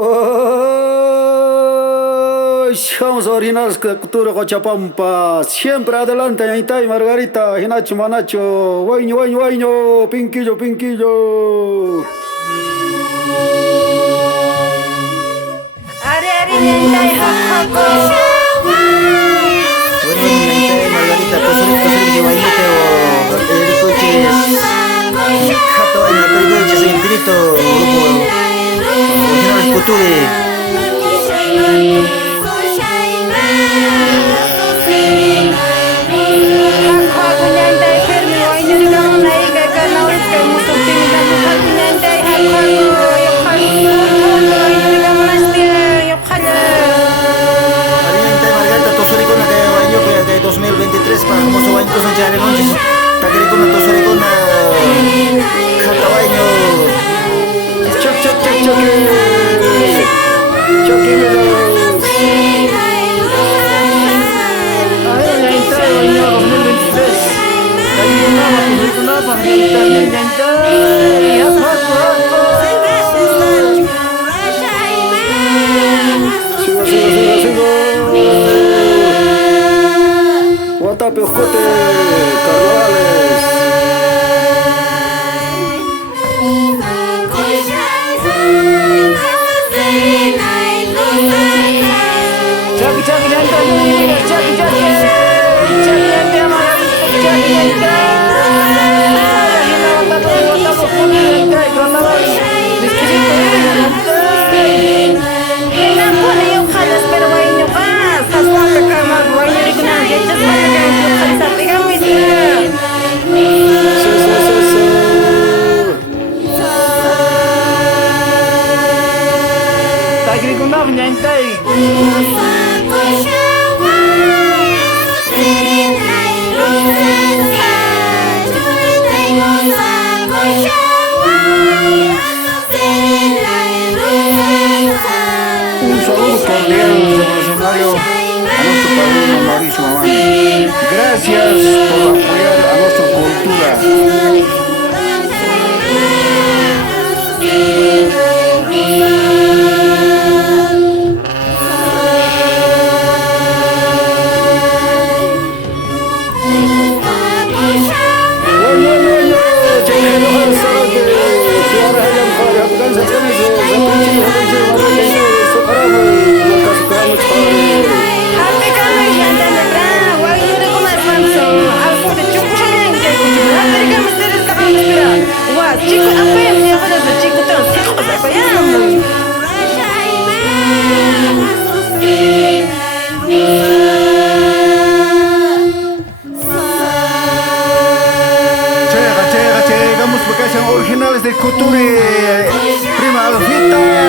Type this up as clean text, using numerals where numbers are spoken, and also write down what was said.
Oh, vamos a orinar cultura Cochapampa. Siempre adelante, Anita y Margarita, Hinacho Manacho, Guaño, Guaño, Guaño, Pinquillo, Pinquillo. Ari ari ñanta y hakako. Bueno, Anita, Margarita, pues guaynite o ricoches. Jato en la periodista en infinito grupo original Culture. Hakako ñanta y firme guayno digamos na iga kana que mucho timida hakako ñanta y hakako yo hakako guayno digamos na estia yo hakako. Anita y Margarita, tosoricona que guayno que 2023 para como se guayno son ya de noches. Taquericona tosoricona. Jato guayno. Choc, choc, choc, choque. Choquímelo. Sigo, sigo, sigo, sigo. Guatape, Ojote, Carnavales. Chaki chaki ñanta chaki chaki chaki ñanta Margarita chaki ñanta. Un saludo cordial, revolucionario, a nuestro padrino Mauricio Mamani. Gracias por apoyar a nuestra cultura. Chico, apoya, me jodas de chico, te apoyamos. Llegamos porque son originales de Culture. Prima Alfita.